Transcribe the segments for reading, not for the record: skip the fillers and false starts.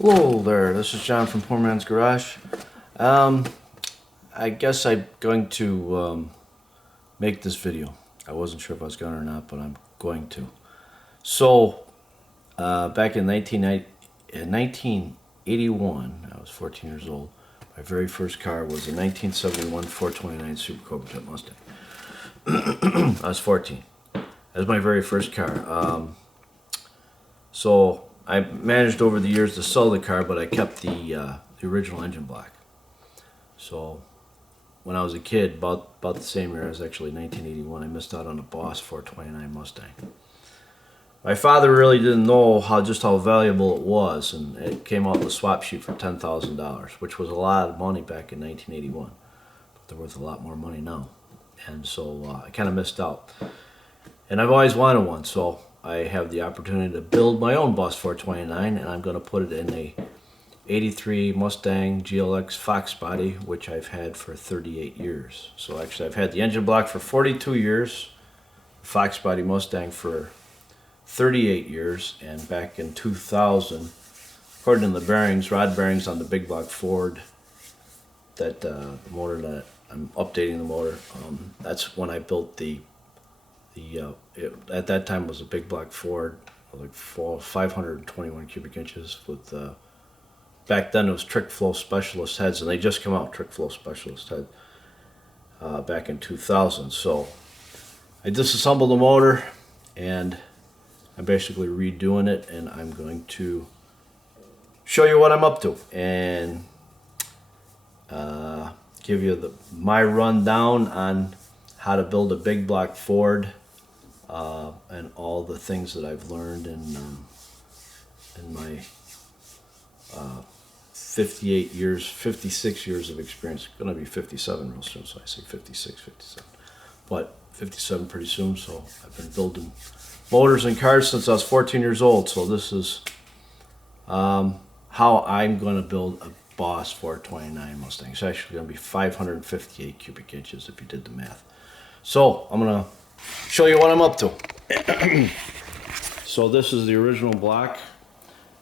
Hello there, this is John from Poor Man's Garage. I guess I'm going to make this video. I wasn't sure if I was going to or not, but I'm going to. So, back in 1981, I was 14 years old. My very first car was a 1971 429 Super Cobra Jet Mustang. I was 14. That was my very first car. So I managed over the years to sell the car, but I kept the original engine block. So when I was a kid, about the same year, I was actually 1981, I missed out on a Boss 429 Mustang. My father really didn't know just how valuable it was, and it came out in the swap sheet for $10,000, which was a lot of money back in 1981. But they're worth a lot more money now. And so I kind of missed out. And I've always wanted one, so I have the opportunity to build my own Boss 429, and I'm going to put it in a 83 Mustang GLX Fox body, which I've had for 38 years. So actually I've had the engine block for 42 years, Fox body Mustang for 38 years, and back in 2000, according to the bearings, rod bearings on the big block Ford, that the motor that I'm updating the motor, that's when I built at that time was a big block Ford, like 521 cubic inches with back then it was trick flow specialist heads, and they just come out, trick flow specialist head, back in 2000. So I disassembled the motor and I'm basically redoing it, and I'm going to show you what I'm up to and give you my rundown on how to build a big block Ford, and all the things that I've learned in my 56 years of experience. It's going to be 57 real soon, so I say 56, 57. But 57 pretty soon, so I've been building motors and cars since I was 14 years old. So this is how I'm going to build a Boss 429 Mustang. It's actually going to be 558 cubic inches if you did the math. So I'm going to show you what I'm up to. So this is the original block.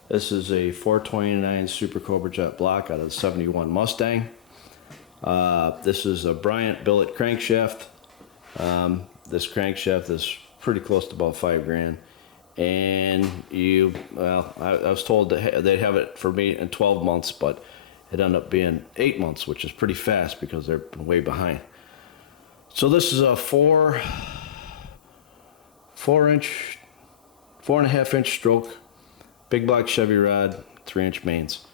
This is a 429 Super Cobra Jet block out of the 71 Mustang. This is a Bryant billet crankshaft. This crankshaft is pretty close to about $5,000. And I was told that they'd have it for me in 12 months, but it ended up being 8 months, which is pretty fast because they're way behind. So this is a 4.5 inch stroke, big block Chevy rod, 3-inch mains.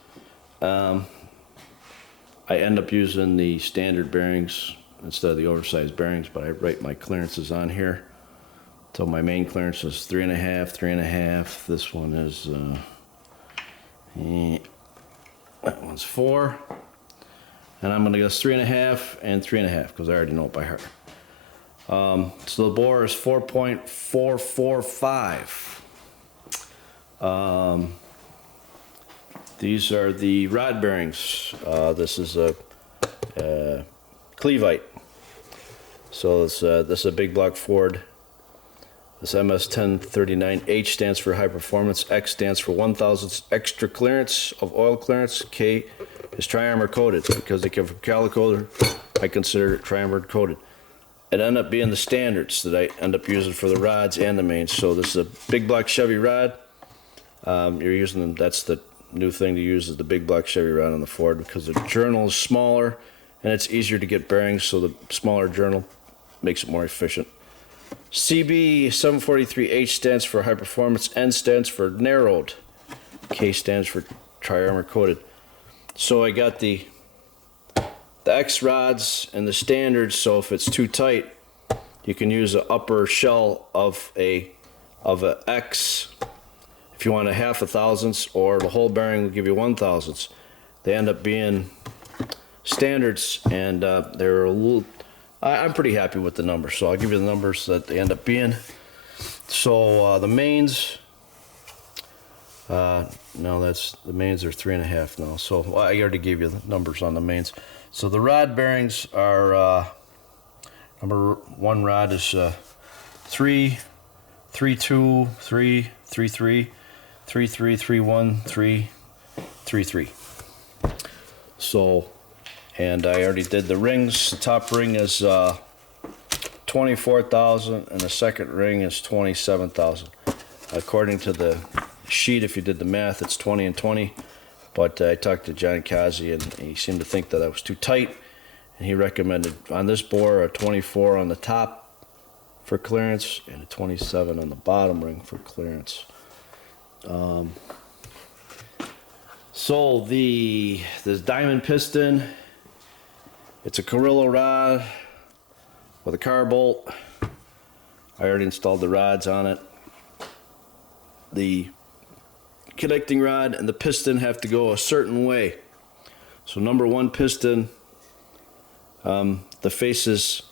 I end up using the standard bearings instead of the oversized bearings, but I write my clearances on here. So my main clearance is 3.5, 3.5. This one is that one's 4, and I'm going to guess 3.5 and 3.5 because I already know it by heart. So the bore is 4.445. These are the rod bearings. This is a Clevite. So this is a big block Ford. This MS-1039, H stands for high performance, X stands for 1,000 extra clearance of oil clearance, K is tri-armor coated. Because they come from Calico, I consider it tri-armor coated. It ended up being the standards that I end up using for the rods and the mains. So this is a big block Chevy rod. You're using them, that's the new thing to use, is the big block Chevy rod on the Ford, because the journal is smaller and it's easier to get bearings, so the smaller journal makes it more efficient. CB 743H stands for high performance, N stands for narrowed, K stands for tri-armor coated. So I got the X rods and the standards, so if it's too tight, you can use the upper shell of a X if you want a 1/2 thousandths, or the whole bearing will give you 1/1000. They end up being standards, and they're a little. I'm pretty happy with the numbers, so I'll give you the numbers that they end up being. So the mains, no, that's the mains are 3.5 now. So I already gave you the numbers on the mains. So the rod bearings are number 1 rod is 3, 3, 2, 3, 3, 3, 3, 3, 3, 1, 3, 3.3. So, and I already did the rings. The top ring is 24,000 and the second ring is 27,000. According to the sheet, if you did the math, it's 20 and 20. But I talked to John Kazi and he seemed to think that I was too tight. And he recommended on this bore a 24 on the top for clearance and a 27 on the bottom ring for clearance. So this diamond piston, it's a Carrillo rod with a car bolt. I already installed the rods on it. The connecting rod and the piston have to go a certain way. So number one piston, the faces,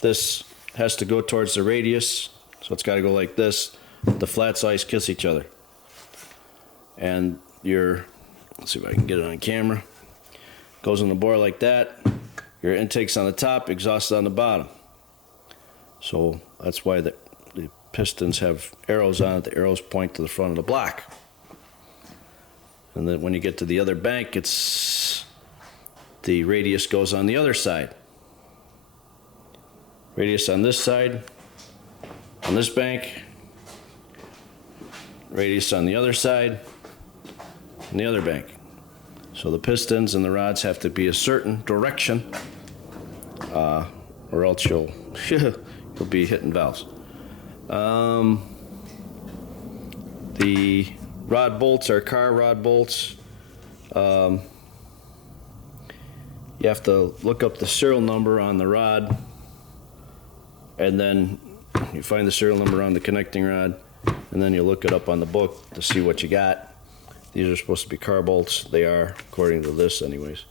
this has to go towards the radius, so it's got to go like this. The flat sides kiss each other. And let's see if I can get it on camera. Goes in the bore like that. Your intake's on the top, exhaust on the bottom. So that's why the pistons have arrows on it. The arrows point to the front of the block. And then when you get to the other bank, the radius goes on the other side. Radius on this side, on this bank, radius on the other side, and the other bank. So the pistons and the rods have to be a certain direction, or else you'll be hitting valves. The rod bolts are car rod bolts. You have to look up the serial number on the rod, and then you find the serial number on the connecting rod, and then you look it up on the book to see what you got. These are supposed to be car bolts. They are, according to this anyways.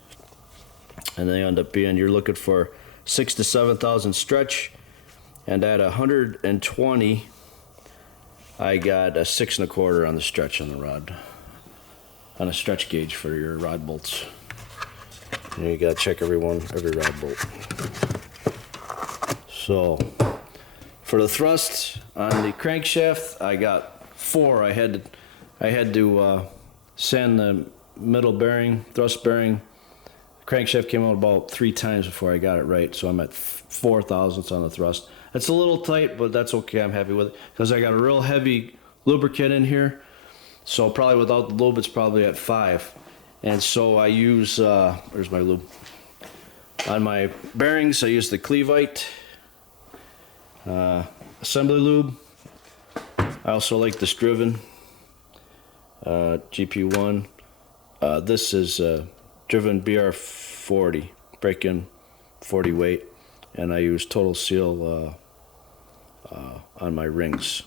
And they end up being, you're looking for 6,000 to 7,000 stretch, and at 120 I got a 6 1/4 on the stretch on the rod, on a stretch gauge for your rod bolts. And you gotta check every rod bolt. So for the thrust on the crankshaft, I got 4. I had to sand the middle bearing, thrust bearing. Crankshaft came out about 3 times before I got it right, so I'm at 4 thousandths on the thrust. It's a little tight, but that's okay. I'm happy with it because I got a real heavy lubricant in here. So probably without the lube, it's probably at 5. And so I use, where's my lube? On my bearings, I use the Clevite assembly lube. I also like this Driven GP1. This is Driven BR40, break-in 40 weight. And I use Total Seal on my rings,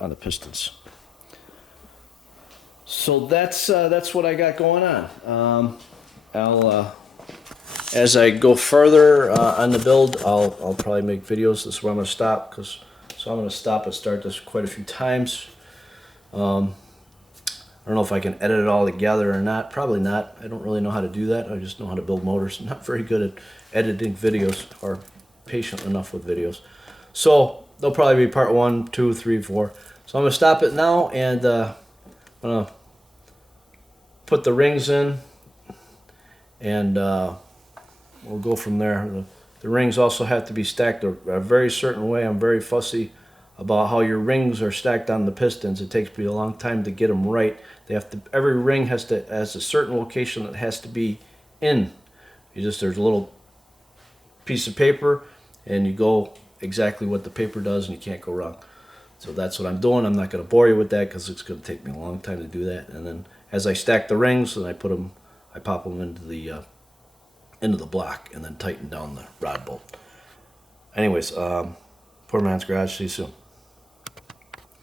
on the pistons. So that's what I got going on. As I go further on the build, I'll probably make videos. This is where I'm going to stop, so I'm going to stop and start this quite a few times. I don't know if I can edit it all together or not. Probably not. I don't really know how to do that. I just know how to build motors. I'm not very good at editing videos or patient enough with videos. So there'll probably be part 1, 2, 3, 4. So I'm going to stop it now, and I'm going to put the rings in, and we'll go from there. The rings also have to be stacked a very certain way. I'm very fussy about how your rings are stacked on the pistons. It takes me a long time to get them right. Every ring has a certain location that has to be in. There's a little piece of paper, and you go exactly what the paper does, and you can't go wrong. So that's what I'm doing. I'm not going to bore you with that because it's going to take me a long time to do that. And then as I stack the rings, and I pop them into the block, and then tighten down the rod bolt. Anyways, Poor Man's Garage. See you soon.